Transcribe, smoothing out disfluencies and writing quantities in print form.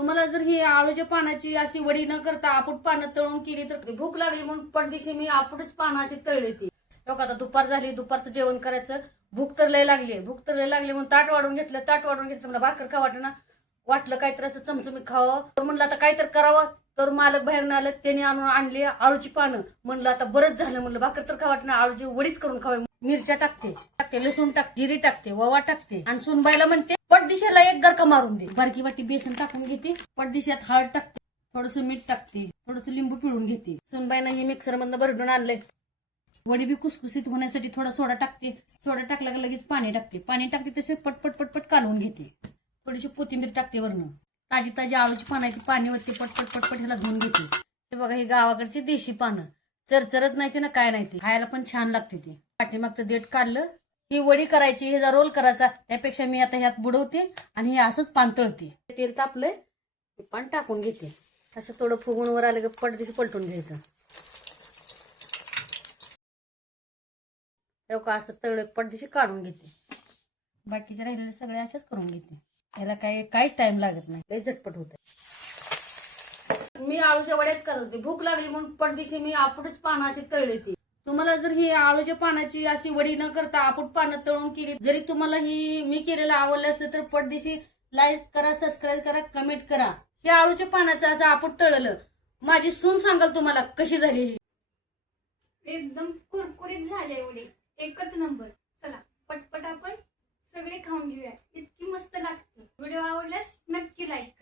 तुम्हाला जर ही आळूच्या पानाची अशी वडी न करता आपण पानं तळून केली तर भूक लागली म्हणून पडदिशी मी आपणच पानं अशी तळली ती. आता दुपार झाली, दुपारचं जेवण करायचं. भूक तर लय लागली म्हणून ताट वाढून घेतलं मला भाकर का वाटना. वाटलं काहीतरी असं चमचमीत खावं तर म्हणलं आता काहीतरी करावं. तर मालक बाहेरून आलं, त्यांनी आणली आळूची पानं. म्हणलं आता बरंच झालं, म्हणलं भाकर तर का वाटना, आळूची वडीच करून खावी. मिरच्या टाकते, लसूण टाकते, जिरी टाकते, ओवा टाकते आणि सुनबाईला म्हणते पटदिशीला एक गरका मारून दे. बारकी वाटी बेसन टाकून घेते, पटदिशात हळद टाकते, थोडस मीठ टाकते, थोडस लिंबू पिळून घेते. सुनबाईनं ही मिक्सर मधनं भरडून आणलंय. वडी बी कुसकुसीत होण्यासाठी थोडा सोडा टाकते. सोडा टाकला की लगेच पाणी टाकते तसे पटपट कालवून घेते. थोडीशी कोथिंबीर टाकते वरनं. ताजी आळूची पानाची पाणी वरती पटपट ह्याला धुवून घेते. हे बघा, ही गावाकडची देशी पानं, चरचरत नाही ते ना काय नाही, ते खायला पण छान लागते. ती पाठीमागचं देठ काढलं, ही वडी करायची, ह्याचा रोल करायचा. त्यापेक्षा मी आता ह्यात बुडवते आणि हे असंच पान तळते. तेल तापलंय, पान टाकून घेते. असं थोडं फुगून वर आलं की पटदिशी पलटून घ्यायचं. तेव्हा असं तळ पटदिशी काढून घेते. बाकीचे राहिलेले सगळे असेच करून घेते. याला काहीच टाइम लागत नाही, लय झटपट होत. मी आळूच्या वड्याच करत होते. भूक लागली म्हणून पटदिशी मी आपणच पानं अशी तळली ती. तुम्हाला जर ही आळूच्या पानाची अशी वडी न करता आपण पानं तळून केली, जरी तुम्हाला ही मी केलेलं आवडलं असलं तर पटदिशी लाईक करा, सबस्क्राईब करा, कमेंट करा. हे आळूच्या पानाचं असं आपण तळलं, माझी सून सांगाल तुम्हाला कशी झाली. ही एकदम कुरकुरीत झाले एवढे, एकच नंबर. चला पटपट आपण सगळे खाऊन घेऊया, इतकी मस्त लागते. व्हिडिओ आवडल्यास नक्की लाईक करा.